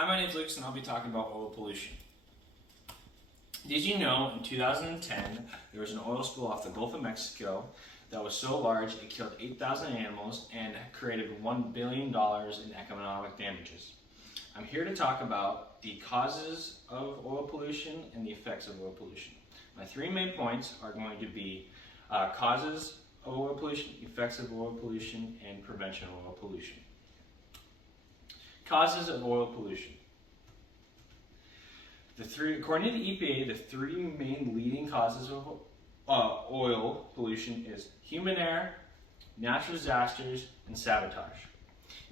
Hi, my name is Lucas and I'll be talking about oil pollution. Did you know in 2010 there was an oil spill off the Gulf of Mexico that was so large it killed 8,000 animals and created $1 billion in economic damages? I'm here to talk about the causes of oil pollution and the effects of oil pollution. My three main points are going to be causes of oil pollution, effects of oil pollution, and prevention of oil pollution. Causes of oil pollution. According to the EPA, the three main leading causes of oil pollution is human error, natural disasters, and sabotage.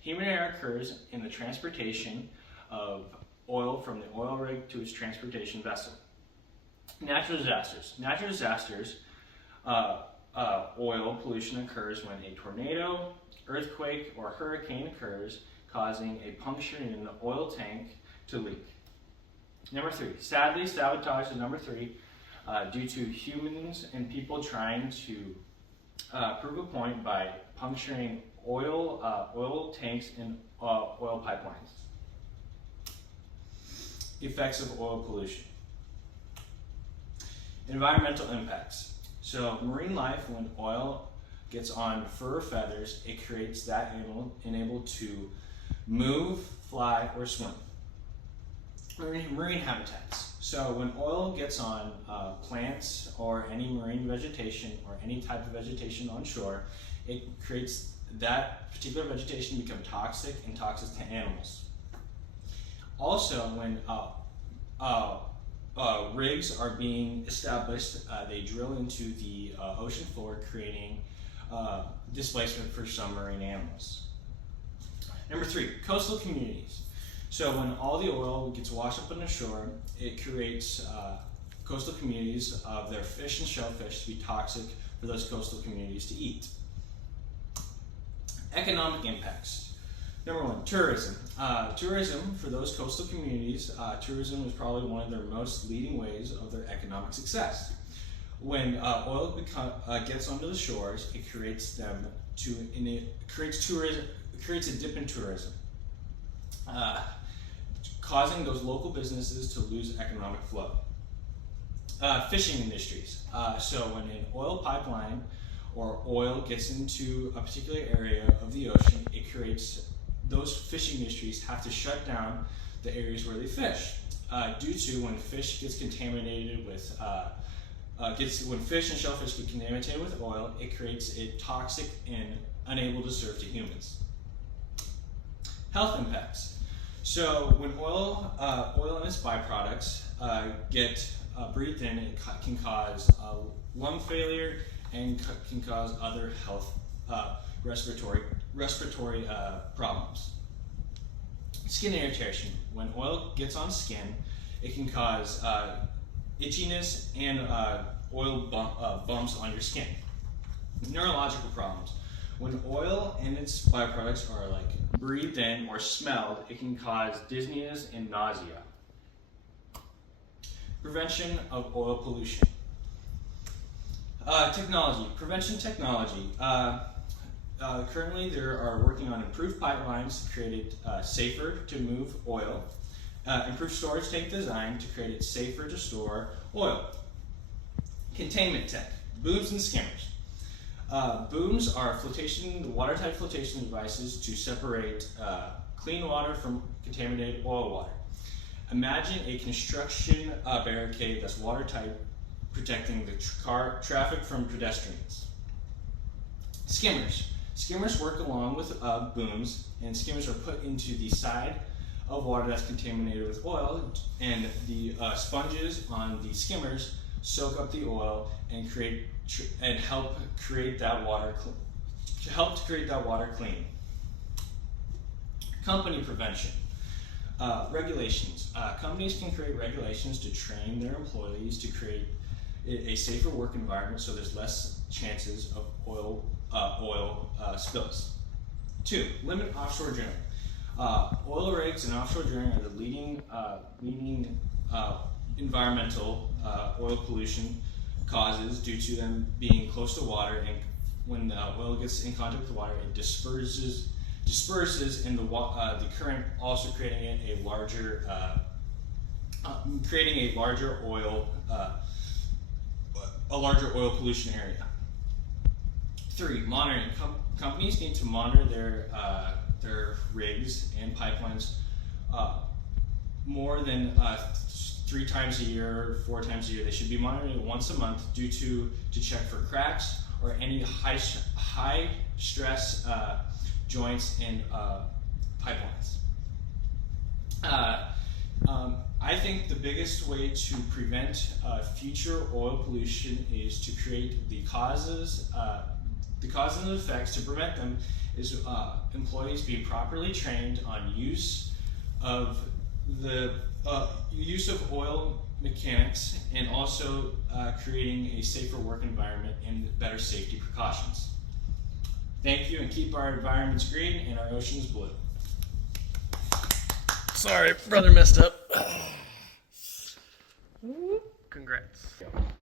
Human error occurs in the transportation of oil from the oil rig to its transportation vessel. Natural disasters. Natural disasters, oil pollution occurs when a tornado, earthquake, or hurricane occurs, causing a puncture in the oil tank to leak. Number three, sadly, sabotage is number three due to humans and people trying to prove a point by puncturing oil tanks and oil pipelines. Effects of oil pollution. Environmental impacts. So marine life, when oil gets on fur or feathers, it creates that animal unable to move, fly, or swim. Marine habitats. So when oil gets on plants or any marine vegetation or any type of vegetation on shore, it creates that particular vegetation become toxic and toxic to animals. Also, when rigs are being established, they drill into the ocean floor, creating displacement for some marine animals. Number three, coastal communities. So when all the oil gets washed up on the shore, it creates coastal communities of their fish and shellfish to be toxic for those coastal communities to eat. Economic impacts. Number one, tourism. Tourism for those coastal communities, tourism is probably one of their most leading ways of their economic success. When oil gets onto the shores, it creates creates a dip in tourism, causing those local businesses to lose economic flow. Fishing industries. So when an oil pipeline or oil gets into a particular area of the ocean, it creates those fishing industries have to shut down the areas where they fish due to when fish gets contaminated with when fish and shellfish get contaminated with oil, it creates it toxic and unable to serve to humans. Health impacts. So when oil and its byproducts get breathed in, it can cause lung failure and can cause other health respiratory problems. Skin irritation. When oil gets on skin, it can cause itchiness and oil bumps on your skin. Neurological problems. When oil and its byproducts are breathed in or smelled, it can cause dizziness and nausea. Prevention of oil pollution. Technology. Prevention technology. Currently, they are working on improved pipelines to create it safer to move oil. Improved storage tank design to create it safer to store oil. Containment tech. Booms and skimmers. Booms are watertight flotation devices to separate clean water from contaminated oil water. Imagine a construction barricade that's watertight, protecting the traffic from pedestrians. Skimmers. Skimmers work along with booms, and skimmers are put into the side of water that's contaminated with oil, and the sponges on the skimmers soak up the oil and help create that water clean. Company prevention. Regulations. Companies can create regulations to train their employees to create a safer work environment so there's less chances of oil spills. 2. Limit offshore drilling. Oil rigs and offshore drilling are the leading environmental oil pollution causes due to them being close to water, and when the oil gets in contact with the water, it disperses disperses in the current, also creating a larger oil pollution area. 3, monitoring. Companies need to monitor their rigs and pipelines more than 3 times a year, 4 times a year. They should be monitoring it once a month to check for cracks or any high stress joints in pipelines. I think the biggest way to prevent future oil pollution is to create the causes and effects. To prevent them is employees being properly trained on use of oil mechanics, and also creating a safer work environment and better safety precautions. Thank you, and keep our environments green and our oceans blue. Sorry, brother messed up. Congrats.